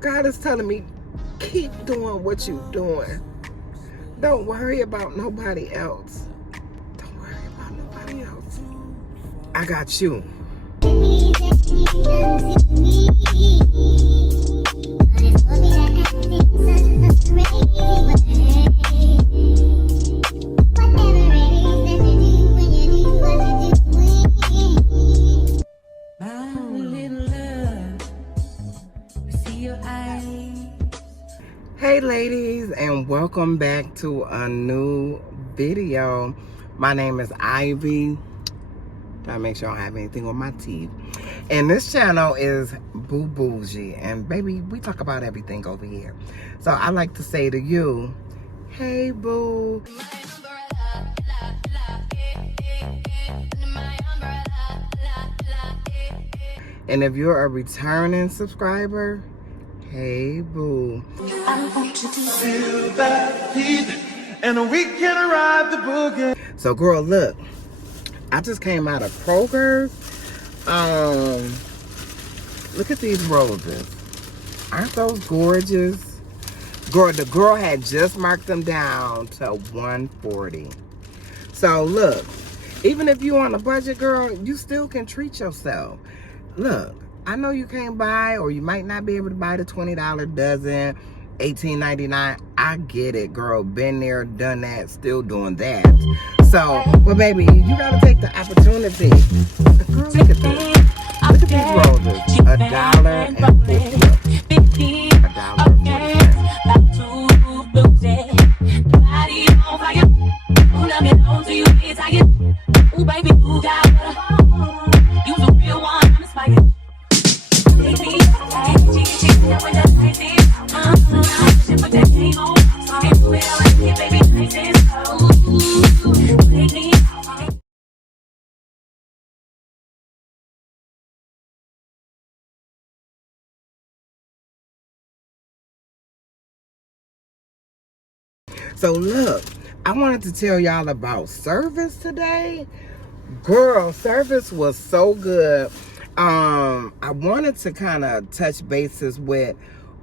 God is telling me, keep doing what you're doing. Don't worry about nobody else. Don't worry about nobody else. I got you. Hey ladies, and welcome back to a new video. My name is Ivy. Trying to make sure I don't have anything on my teeth. And this channel is Boo Bougie. And baby, we talk about everything over here. So I like to say to you, hey boo. And if you're a returning subscriber, hey boo. I want you to feel that heat, and we can ride the boogie. So girl, look, I just came out of Kroger. Look at these roses. Aren't those gorgeous? Girl, the girl had just marked them down to $140. So look, even if you're on a budget, girl, you still can treat yourself. Look, I know you can't buy, or you might not be able to buy the $20 dozen, $18.99. I get it, girl. Been there, done that, still doing that. So, but baby, you gotta take the opportunity. Girl, look at this. Look at these roses. $1.50. So look, I wanted to tell y'all about service today. Girl, service was so good. I wanted to kind of touch bases with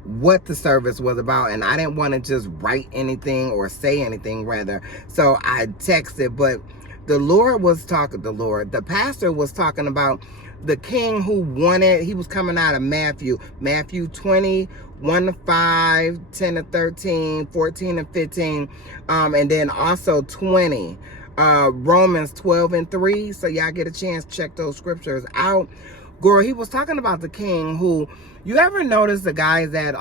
what the service was about, and I didn't want to just write anything or say anything rather. So I texted, but the pastor was talking about the king who wanted, he was coming out of Matthew 20, 1-5, 10-13, 14 and 15, and then also 20, Romans 12-3. So y'all get a chance to check those scriptures out. Girl, he was talking about the king who, you ever notice the guys at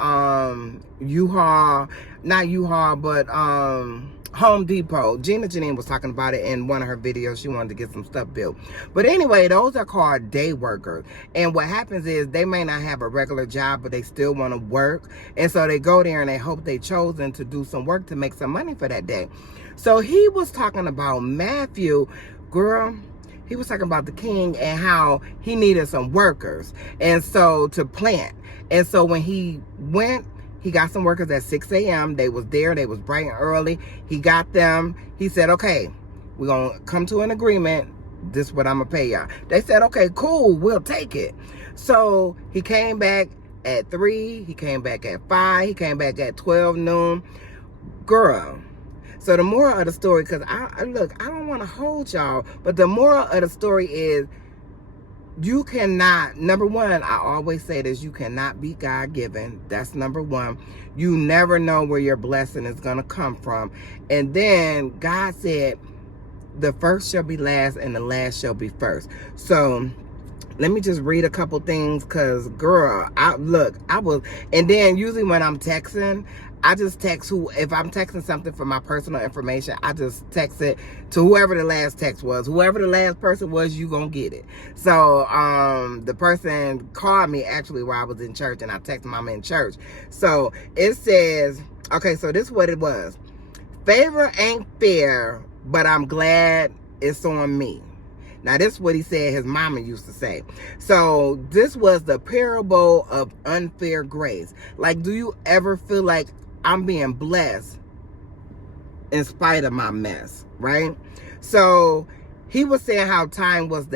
U-Haul, not U-Haul, but Home Depot. Gina Janine was talking about it in one of her videos. She wanted to get some stuff built. But anyway, those are called day workers. And what happens is they may not have a regular job, but they still want to work. And so they go there and they hope they chosen to do some work to make some money for that day. So he was talking about Matthew, girl. He was talking about the king and how he needed some workers, and so to plant. And so when he went, he got some workers at 6 a.m. They was there. They was bright and early. He got them. He said, okay, we're going to come to an agreement. This is what I'm going to pay y'all. They said, okay, cool. We'll take it. So he came back at 3. He came back at 5. He came back at 12 noon. Girl. So the moral of the story, because I don't want to hold y'all, but the moral of the story is you cannot, number one, I always say this, you cannot be God-given. That's number one. You never know where your blessing is going to come from. And then God said, the first shall be last and the last shall be first. So let me just read a couple things, because girl, and then usually when I'm texting, I just text if I'm texting something for my personal information, I just text it to whoever the last text was. Whoever the last person was, you gonna get it. So the person called me actually while I was in church, and I texted Mama in church. So it says, okay, so this is what it was. Favor ain't fair, but I'm glad it's on me. Now, this is what he said his mama used to say. So this was the parable of unfair grace. Like, do you ever feel like I'm being blessed in spite of my mess, right? So he was saying how time was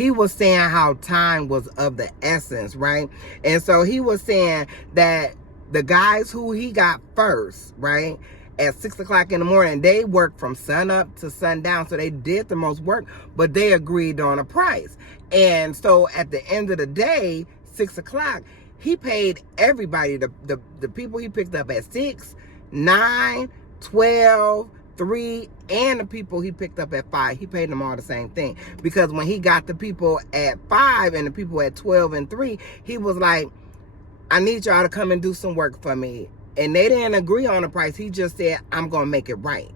he was saying how time was of the essence, right? And so he was saying that the guys who he got first, right, at 6 o'clock in the morning, they worked from sun up to sundown, so they did the most work, but they agreed on a price. And so at the end of the day, 6 o'clock, he paid everybody, the people he picked up at 6, 9, 12, 3, and the people he picked up at 5, he paid them all the same thing. Because when he got the people at 5 and the people at 12 and 3, he was like, I need y'all to come and do some work for me. And they didn't agree on the price. He just said, I'm going to make it right.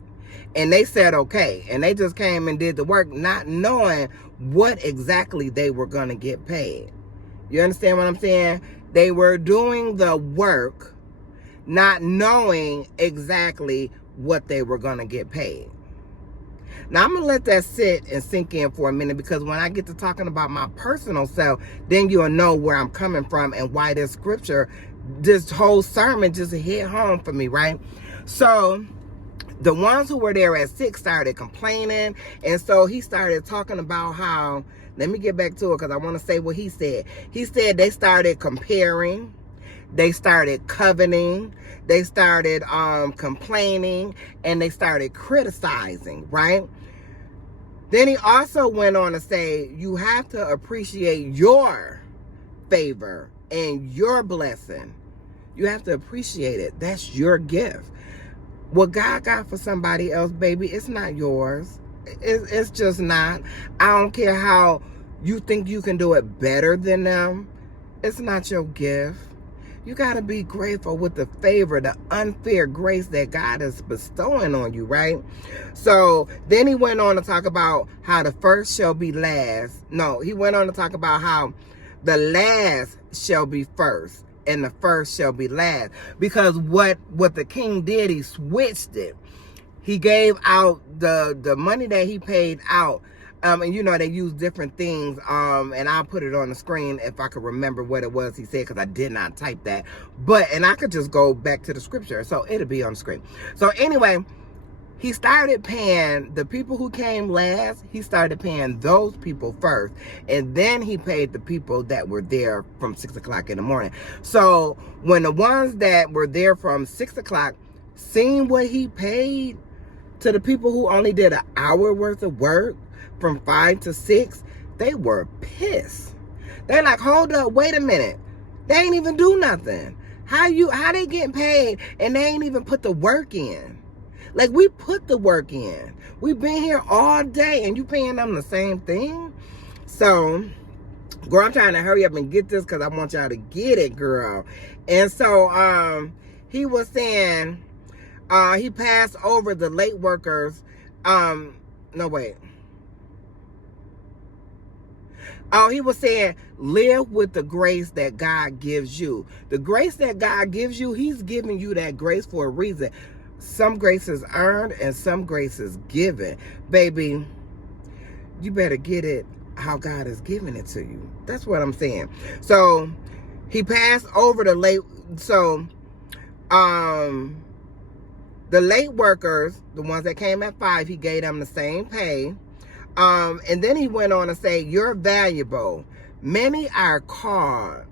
And they said, okay. And they just came and did the work, not knowing what exactly they were going to get paid. You understand what I'm saying? They were doing the work, not knowing exactly what they were going to get paid. Now, I'm going to let that sit and sink in for a minute, because when I get to talking about my personal self, then you'll know where I'm coming from and why this scripture, this whole sermon just hit home for me, right? So the ones who were there at 6 started complaining. And so he started talking about how, let me get back to it because I want to say what he said. He said they started comparing, they started coveting, they started complaining, and they started criticizing, right? Then he also went on to say, you have to appreciate your favor and your blessing. You have to appreciate it. That's your gift. What God got for somebody else, baby, it's not yours. It's just not. I don't care how you think you can do it better than them. It's not your gift. You got to be grateful with the favor, the unfair grace that God is bestowing on you, right? So then he went on to talk about how the first shall be last. No, he went on to talk about how the last shall be first and the first shall be last. Because what the king did, he switched it. He gave out the money that he paid out. And you know, they use different things. And I'll put it on the screen if I could remember what it was he said, because I did not type that. And I could just go back to the scripture, so it'll be on the screen. So anyway, he started paying the people who came last. He started paying those people first. And then he paid the people that were there from 6 o'clock in the morning. So when the ones that were there from 6 o'clock seen what he paid to the people who only did an hour worth of work from 5 to 6, they were pissed. They're like, hold up, wait a minute. They ain't even do nothing. How they getting paid and they ain't even put the work in? Like, we put the work in. We've been here all day and you paying them the same thing? So, girl, I'm trying to hurry up and get this because I want y'all to get it, girl. And so, he was saying, he passed over the late workers. No, wait. Oh, he was saying, live with the grace that God gives you. The grace that God gives you, he's giving you that grace for a reason. Some grace is earned and some grace is given. Baby, you better get it how God is giving it to you. That's what I'm saying. So, he passed over the late, so, the late workers, the ones that came at 5, he gave them the same pay. And then he went on to say, you're valuable. Many are called,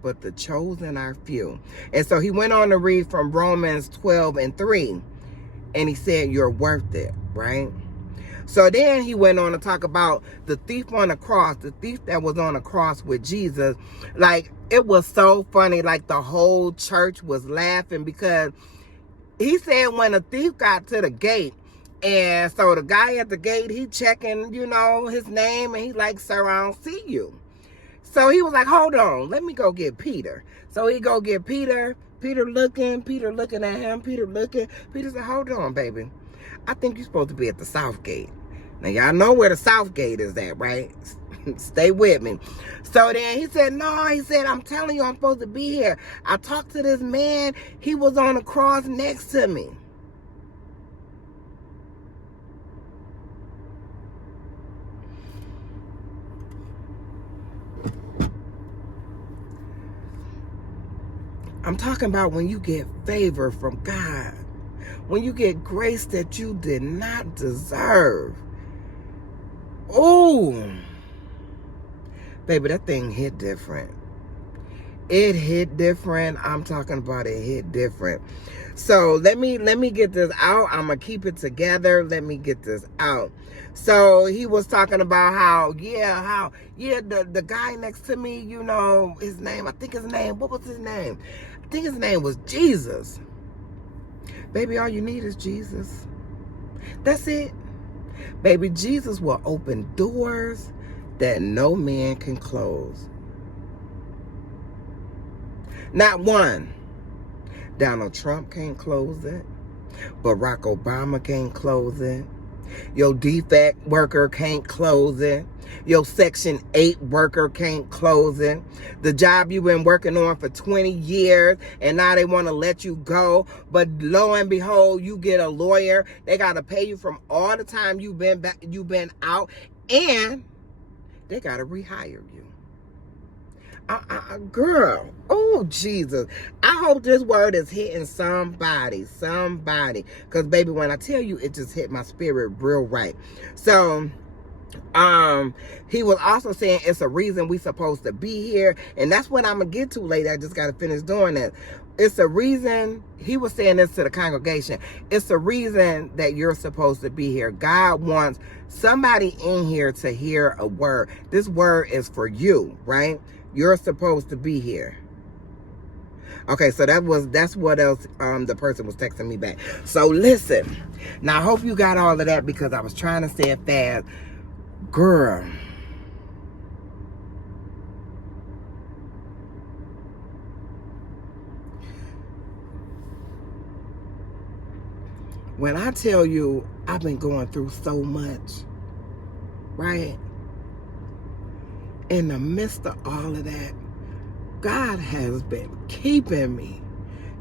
but the chosen are few. And so he went on to read from Romans 12:3. And he said, you're worth it, right? So then he went on to talk about the thief on the cross, the thief that was on the cross with Jesus. Like, it was so funny. Like, the whole church was laughing because he said when a thief got to the gate, and so the guy at the gate, he checking, you know, his name, and he's like, sir, I don't see you. So he was like, hold on, let me go get Peter. So he go get Peter, Peter looking at him, Peter looking. Peter said, hold on, baby. I think you're supposed to be at the south gate. Now, y'all know where the south gate is at, right? Stay with me. So then he said, no, he said, I'm telling you, I'm supposed to be here. I talked to this man. He was on the cross next to me. I'm talking about when you get favor from God. When you get grace that you did not deserve. Oh, Baby, that thing hit different. It hit different. I'm talking about it hit different. So let me get this out. I'm gonna keep it together. Let me get this out. So he was talking about how the guy next to me, you know, his name, what was his name? I think his name was Jesus. Baby, all you need is Jesus. That's it. Baby, Jesus will open doors that no man can close. Not one. Donald Trump can't close it. Barack Obama can't close it. Your defect worker can't close it. Your Section 8 worker can't close it. The job you've been working on for 20 years and now they want to let you go. But lo and behold, you get a lawyer. They got to pay you from all the time you've been out, and they got to rehire you. Girl, oh Jesus, I hope this word is hitting somebody, because baby, when I tell you, it just hit my spirit real right. So he was also saying it's a reason we supposed to be here, and that's what I'm gonna get to later. I just got to finish doing this. It's a reason. He was saying this to the congregation. It's a reason that you're supposed to be here. God wants somebody in here to hear a word. This word is for you, right? You're supposed to be here. Okay, so that's what else the person was texting me back. So listen. Now I hope you got all of that, because I was trying to say it fast. Girl. When I tell you I've been going through so much, right? In the midst of all of that, God has been keeping me.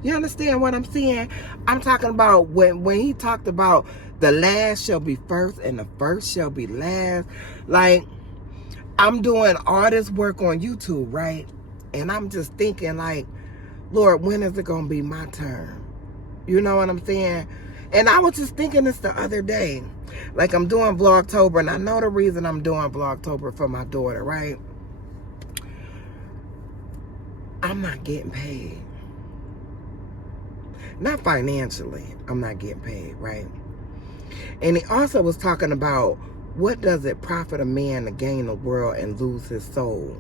You understand what I'm saying? I'm talking about when he talked about the last shall be first and the first shall be last. Like, I'm doing all this work on YouTube, right? And I'm just thinking like, Lord, when is it going to be my turn? You know what I'm saying? And I was just thinking this the other day. Like, I'm doing Vlogtober, and I know the reason I'm doing Vlogtober for my daughter, right? I'm not getting paid. Not financially. I'm not getting paid, right? And he also was talking about, what does it profit a man to gain the world and lose his soul,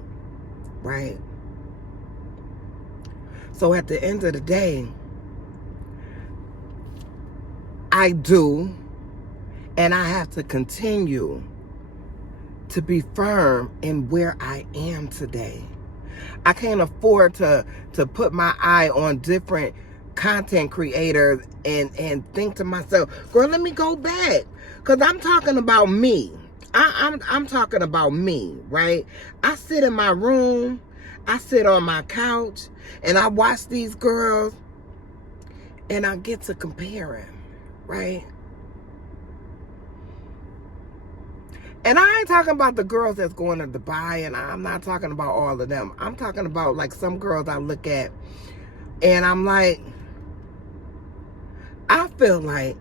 right? So at the end of the day, I do, and I have to continue to be firm in where I am today. I can't afford to put my eye on different content creators and think to myself, girl, let me go back. Because I'm talking about me. I'm talking about me, right? I sit in my room, I sit on my couch, and I watch these girls, and I get to comparing, right? And I ain't talking about the girls that's going to Dubai, and I'm not talking about all of them. I'm talking about like some girls I look at, and I'm like, I feel like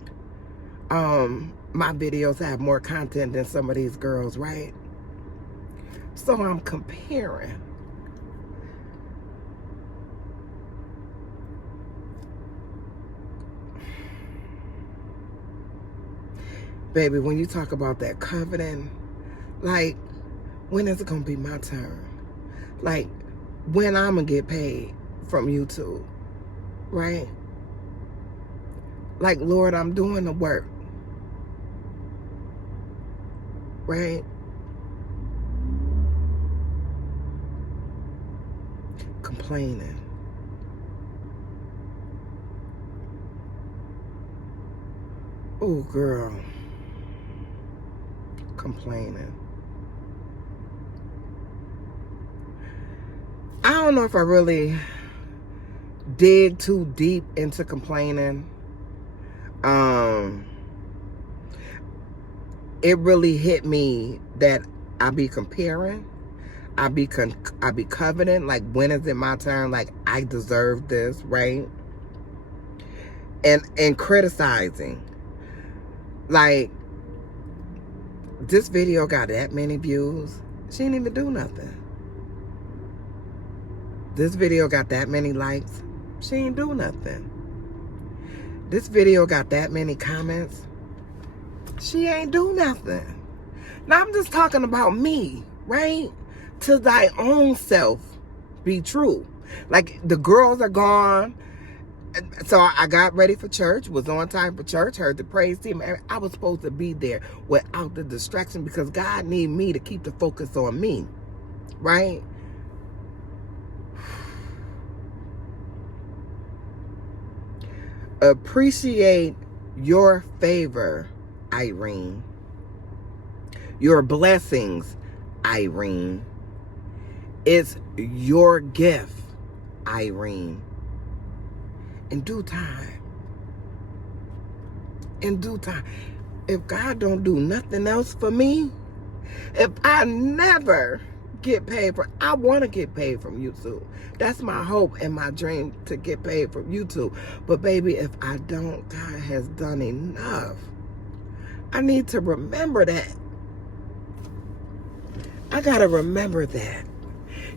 my videos have more content than some of these girls, right? So I'm comparing. Baby, when you talk about that coveting, like, when is it going to be my turn? Like, when I'm going to get paid from YouTube, right? Like, Lord, I'm doing the work, right? Complaining. Oh, girl. Complaining. I don't know if I really dig too deep into complaining. It really hit me that I be comparing, I be coveting, like, when is it my turn? Like, I deserve this, right? And criticizing. Like, this video got that many views. She didn't even do nothing. This video got that many likes. She ain't do nothing. This video got that many comments. She ain't do nothing. Now I'm just talking about me, right? To thy own self be true. Like, the girls are gone. So I got ready for church, was on time for church, heard the praise team. I was supposed to be there without the distraction because God need me to keep the focus on me, right? Appreciate your favor, Irene. Your blessings, Irene. It's your gift, Irene. In due time. In due time. If God don't do nothing else for me, if I never get paid for, I want to get paid from YouTube. That's my hope and my dream, to get paid from YouTube. But baby, if I don't, God has done enough. I need to remember that. I got to remember that.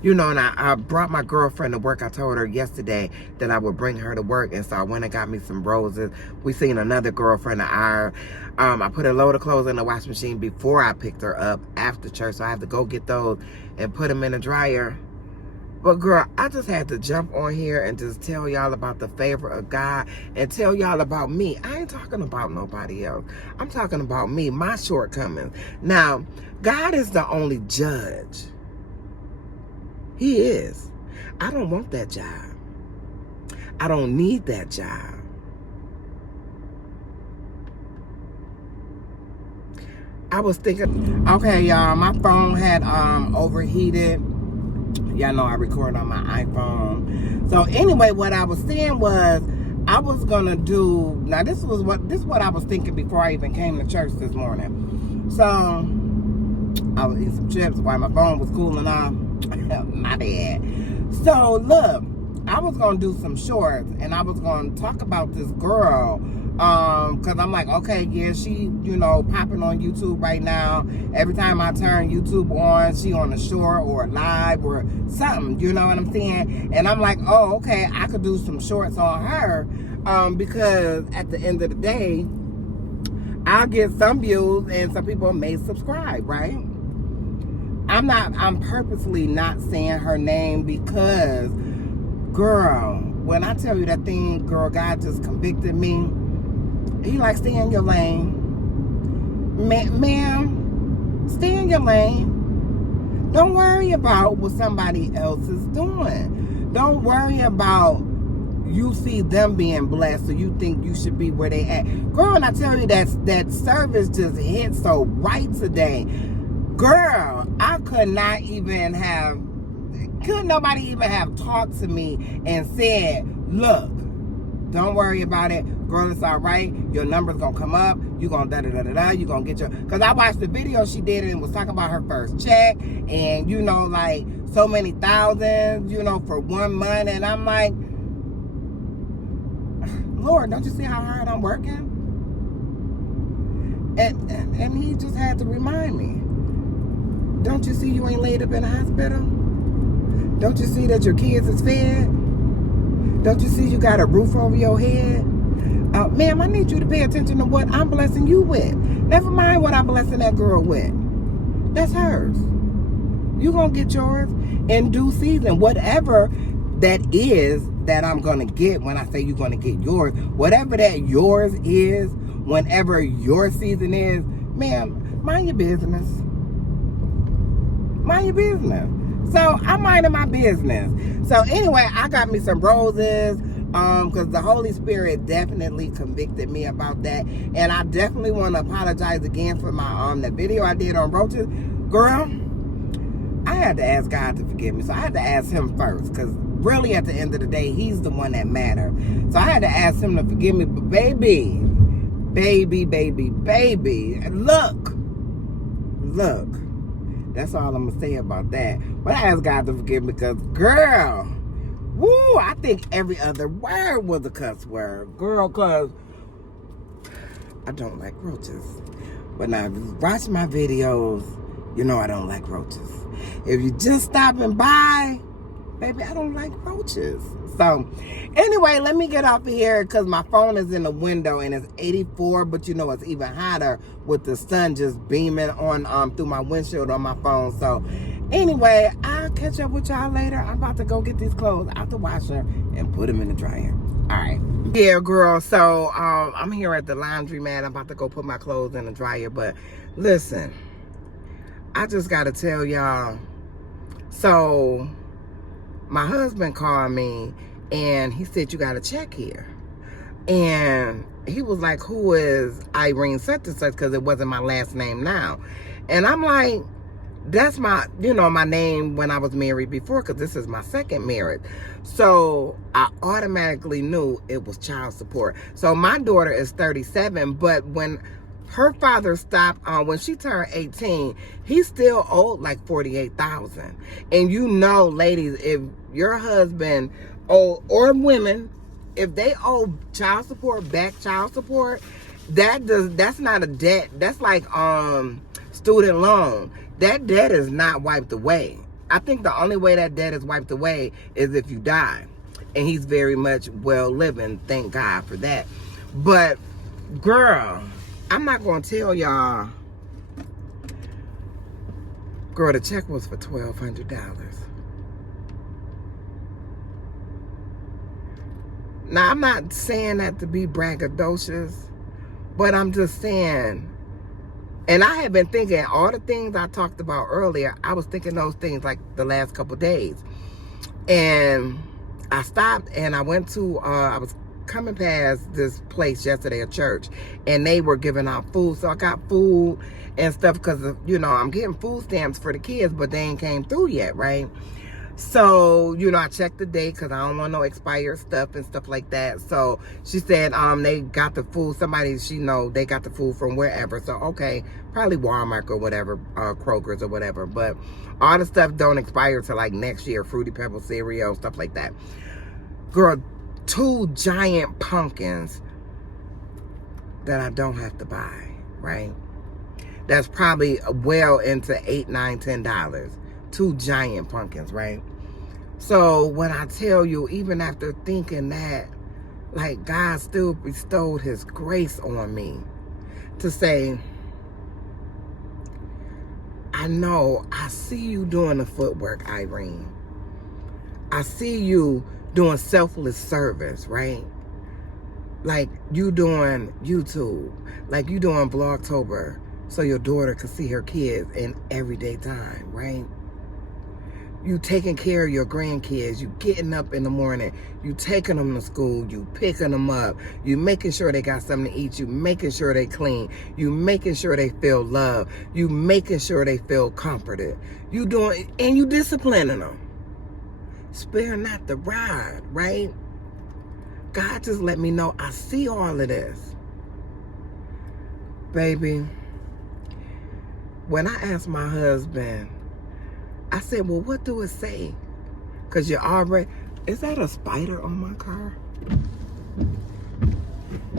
You know, and I brought my girlfriend to work. I told her yesterday that I would bring her to work. And so I went and got me some roses. We seen another girlfriend of ours. I put a load of clothes in the washing machine before I picked her up after church. So I have to go get those and put them in the dryer. But girl, I just had to jump on here and just tell y'all about the favor of God and tell y'all about me. I ain't talking about nobody else. I'm talking about me, my shortcomings. Now, God is the only judge. He is. I don't want that job. I don't need that job. I was thinking, okay, y'all, my phone had overheated. Y'all know I record on my iPhone. So anyway, what I was saying was, I was gonna do, now this is what I was thinking before I even came to church this morning. So I was eating some chips while my phone was cooling off. My bad. So look, I was gonna do some shorts and I was gonna talk about this girl, cause I'm like, okay, yeah, she, you know, popping on YouTube right now. Every time I turn YouTube on, she on a short or a live or something, you know what I'm saying? And I'm like, oh, okay, I could do some shorts on her, because at the end of the day, I'll get some views and some people may subscribe, right? I'm purposely not saying her name because, girl, when I tell you that thing, girl, God just convicted me. He like, stay in your lane. Ma'am, stay in your lane. Don't worry about what somebody else is doing. Don't worry about you see them being blessed, so you think you should be where they at. Girl, and I tell you that service just hit so right today. Girl, couldn't nobody even have talked to me and said, look, don't worry about it. Girl, it's all right. Your number's going to come up. You're going to da-da-da-da-da. You're going to get your... Because I watched the video she did and was talking about her first check. And, you know, like, so many thousands, you know, for 1 month. And I'm like, Lord, don't you see how hard I'm working? And he just had to remind me. Don't you see you ain't laid up in the hospital? Don't you see that your kids is fed? Don't you see you got a roof over your head? Ma'am, I need you to pay attention to what I'm blessing you with. Never mind what I'm blessing that girl with. That's hers. You're going to get yours in due season. Whatever that is that I'm going to get when I say you're going to get yours, whatever that yours is, whenever your season is, ma'am, mind your business. Mind your business. So I'm minding my business. So anyway, I got me some roses, because the Holy Spirit definitely convicted me about that. And I definitely want to apologize again for my the video I did on roaches. Girl, I had to ask God to forgive me. So I had to ask him first, because really at the end of the day, he's the one that matters. So I had to ask him to forgive me. But baby, look. That's all I'm going to say about that. But I asked God to forgive me because, girl, woo, I think every other word was a cuss word. Girl, because I don't like roaches. But now, if you watch my videos, you know I don't like roaches. If you're just stopping by, Baby, I don't like roaches. So, anyway, let me get off of here because my phone is in the window and it's 84, but you know it's even hotter with the sun just beaming on through my windshield on my phone. So, anyway, I'll catch up with y'all later. I'm about to go get these clothes out the washer and put them in the dryer. All right. Yeah, girl. So, I'm here at the laundromat. I'm about to go put my clothes in the dryer. But, listen, I just got to tell y'all. So, my husband called me and he said, you got a check here. And he was like, who is Irene such and such? Because it wasn't my last name now. And I'm like, that's my, my name when I was married before, because this is my second marriage. So I automatically knew it was child support. So my daughter is 37, but when her father stopped, when she turned 18, he still owed like $48,000. And ladies, if your husband or women, if they owe child support, back child support, that's not a debt. That's like student loan. That debt is not wiped away. I think the only way that debt is wiped away is if you die. And he's very much well living. Thank God for that. But girl, I'm not going to tell y'all. Girl, the check was for $1,200. Now, I'm not saying that to be braggadocious, but I'm just saying, and I have been thinking all the things I talked about earlier, I was thinking those things like the last couple of days. And I stopped and I went to, I was coming past this place yesterday, a church, and they were giving out food. So I got food and stuff because, I'm getting food stamps for the kids, but they ain't came through yet, right? So, I checked the date because I don't want no expired stuff and stuff like that. So she said they got the food. Somebody they got the food from wherever. So, okay, probably Walmart or whatever, Kroger's or whatever. But all the stuff don't expire till like next year. Fruity Pebble cereal, stuff like that. Girl, 2 giant pumpkins that I don't have to buy, right? That's probably well into $8, $9, $10. 2 giant pumpkins, right? So when I tell you, even after thinking that, like, God still bestowed his grace on me to say, I know, I see you doing the footwork, Irene. I see you doing selfless service, right? Like you doing YouTube, like you doing Vlogtober so your daughter could see her kids in everyday time, right? You taking care of your grandkids, you getting up in the morning, you taking them to school, you picking them up, you making sure they got something to eat, you making sure they clean, you making sure they feel loved, you making sure they feel comforted. You doing, and you disciplining them. Spare not the rod, right? God just let me know I see all of this. Baby, when I asked my husband, I said, well, what do it say? Because you're already, is that a spider on my car?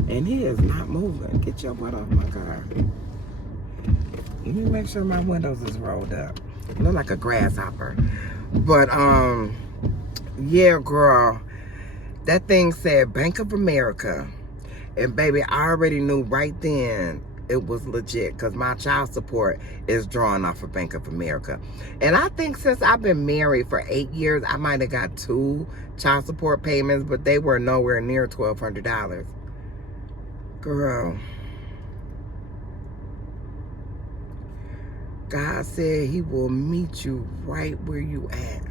And he is not moving. Get your butt off my car. Let me make sure my windows is rolled up. Look like a grasshopper. But, yeah, girl. That thing said Bank of America. And, baby, I already knew right then it was legit because my child support is drawn off of Bank of America. And I think since I've been married for 8 years, I might have got 2 child support payments, but they were nowhere near $1,200. Girl. God said he will meet you right where you at.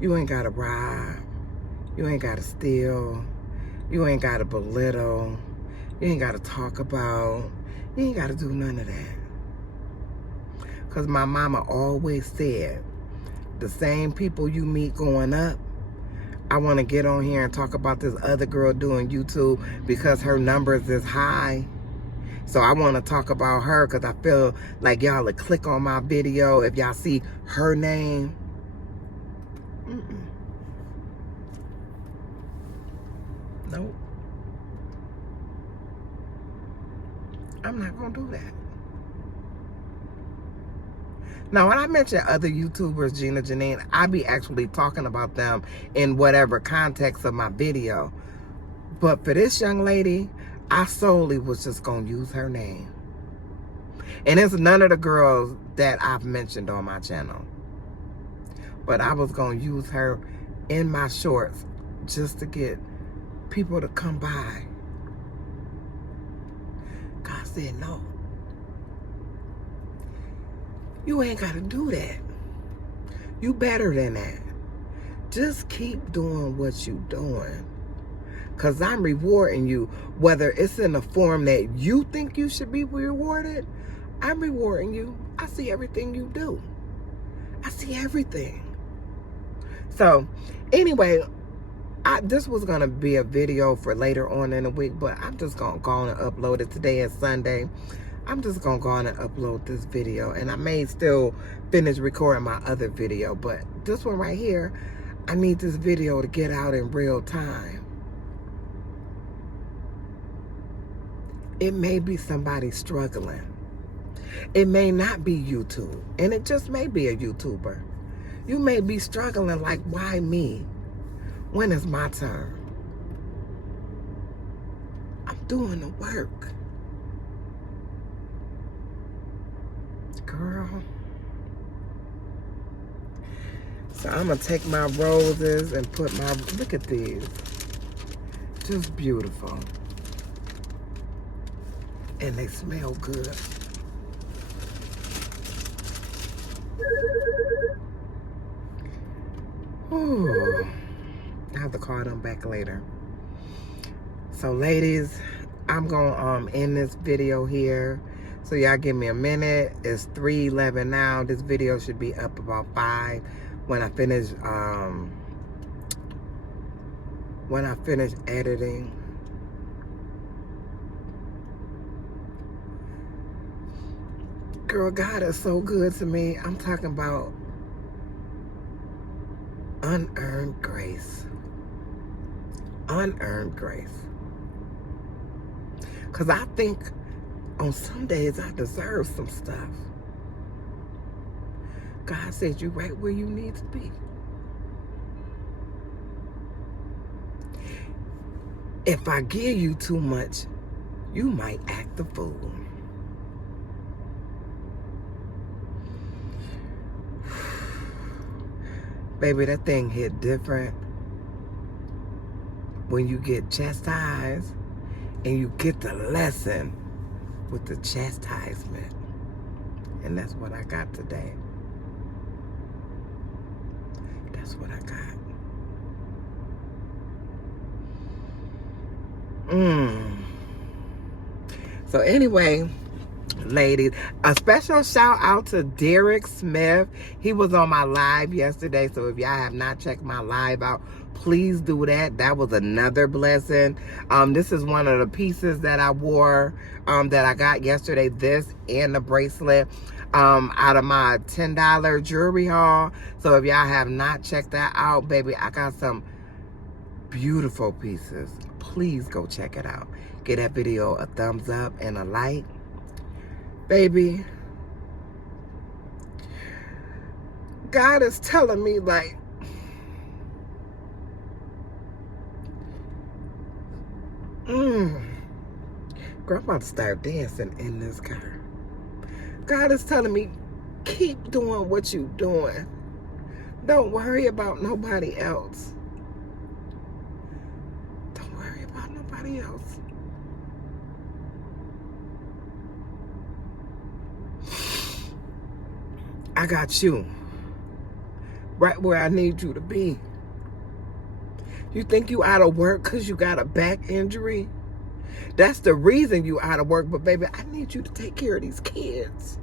You ain't got to rob. You ain't got to steal. You ain't got to belittle. You ain't got to talk about. You ain't got to do none of that. Because my mama always said, the same people you meet going up, I want to get on here and talk about this other girl doing YouTube because her numbers is high. So I want to talk about her because I feel like y'all will click on my video if y'all see her name. Nope. I'm not going to do that. Now, when I mention other YouTubers, Gina, Janine, I be actually talking about them in whatever context of my video. But for this young lady, I solely was just going to use her name. And it's none of the girls that I've mentioned on my channel. But I was going to use her in my shorts just to get people to come by. God said no. You ain't got to do that. You better than that. Just keep doing what you doing. Because I'm rewarding you. Whether it's in the form that you think you should be rewarded, I'm rewarding you. I see everything you do. I see everything. So, anyway, this was going to be a video for later on in the week, but I'm just going to go on and upload it. Today is Sunday. I'm just going to go on and upload this video. And I may still finish recording my other video, but this one right here, I need this video to get out in real time. It may be somebody struggling. It may not be YouTube, and it just may be a YouTuber. You may be struggling like, why me? When is my turn? I'm doing the work. Girl. So I'm going to take my roses and put my, look at these. Just beautiful. And they smell good. Ooh. I have to call them back later. So ladies, I'm going to end this video here. So y'all give me a minute. It's 3:11 now. This video should be up about 5 when I finish editing. Girl, God is so good to me. I'm talking about unearned grace. Unearned grace. Because I think on some days I deserve some stuff. God said you're right where you need to be. If I give you too much, you might act the fool. Baby, that thing hit different when you get chastised and you get the lesson with the chastisement. And that's what I got today. That's what I got. So anyway, ladies, a special shout out to Derek Smith. He was on my live yesterday, so if y'all have not checked my live out, please do that. That was another blessing. This is one of the pieces that I wore that I got yesterday, this and the bracelet out of my $10 jewelry haul. So if y'all have not checked that out, baby, I got some beautiful pieces. Please go check it out. Give that video a thumbs up and a like. Baby, God is telling me, like, girl, I'm about to start dancing in this car. God is telling me, keep doing what you're doing. Don't worry about nobody else. Don't worry about nobody else. I got you right where I need you to be. You think you out of work because you got a back injury? That's the reason you out of work. But baby, I need you to take care of these kids.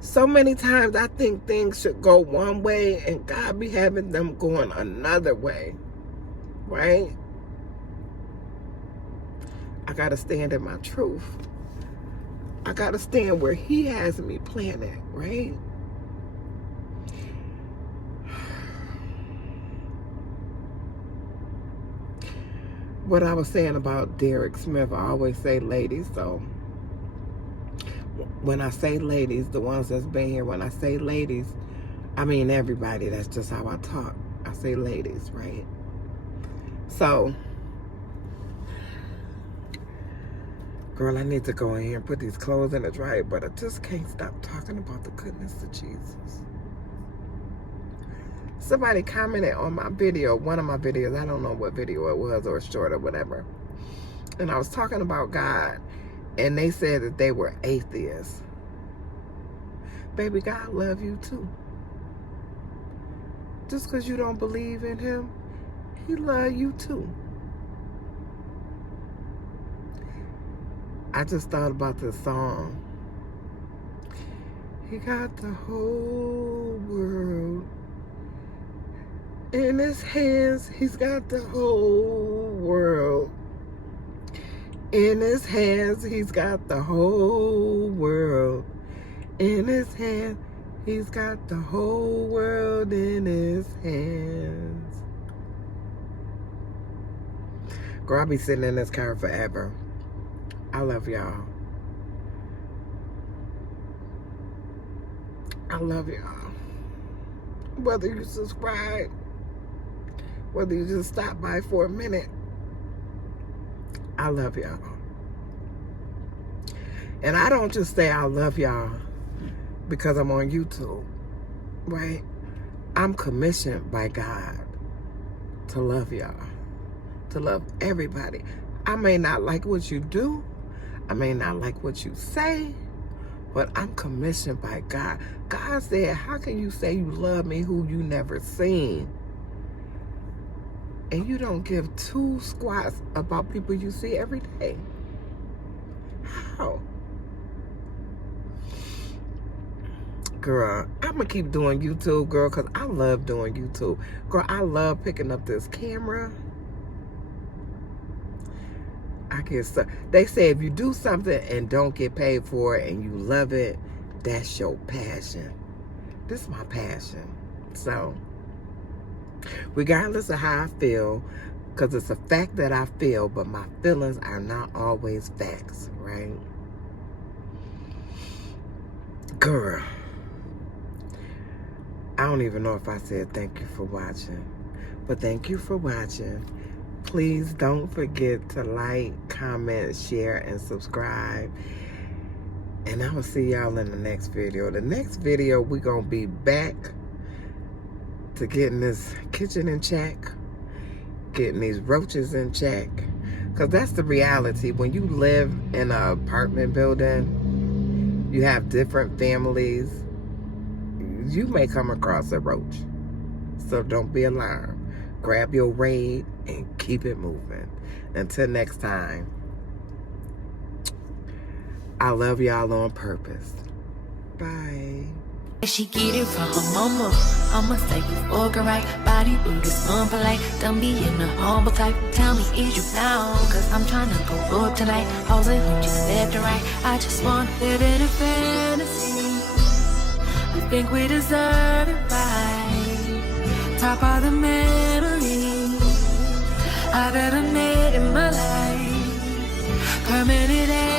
So many times I think things should go one way and God be having them going another way, right? I gotta stand in my truth. I gotta stand where He has me planted, right? What I was saying about Derek Smith, I always say ladies, so when I say ladies, the ones that's been here, when I say ladies, I mean everybody. That's just how I talk. I say ladies, right? So, girl, I need to go in here and put these clothes in the dryer, but I just can't stop talking about the goodness of Jesus. Somebody commented on my video, one of my videos, I don't know what video it was or short or whatever. And I was talking about God, and they said that they were atheists. Baby, God love you too. Just because you don't believe in him, he love you too. I just thought about this song. He got the whole world in his hands. He's got the whole world in his hands. He's got the whole world in his hands. He's got the whole world in his hands. Girl, I'll be sitting in this car forever. I love y'all. I love y'all. Whether you subscribe, whether you just stop by for a minute, I love y'all. And I don't just say I love y'all because I'm on YouTube, right? I'm commissioned by God to love y'all, to love everybody. I may not like what you do, I may not like what you say, but I'm commissioned by God. God said, how can you say you love me who you never seen? And you don't give two squats about people you see every day. How? Girl, I'm going to keep doing YouTube, girl, because I love doing YouTube. Girl, I love picking up this camera. I get stuck. They say if you do something and don't get paid for it and you love it, that's your passion. This is my passion. So, regardless of how I feel, because it's a fact that I feel, but my feelings are not always facts, right? Girl, I don't even know if I said thank you for watching, but thank you for watching. Please don't forget to like, comment, share, and subscribe. And I will see y'all in the next video. The next video, we're going to be back to getting this kitchen in check, getting these roaches in check. Because that's the reality. When you live in an apartment building, you have different families, you may come across a roach. So don't be alarmed. Grab your raid and keep it moving. Until next time, I love y'all on purpose. Bye. She get it from her mama. I'ma say you fuck her right. Body rude is unpolite. Don't be in the humble type. Tell me, is you down? Cause I'm tryna go up tonight. Hold it, hope you slept right. I just wanna live in a fantasy. I think we deserve it right. Top of the memories I've ever made in my life. Permanent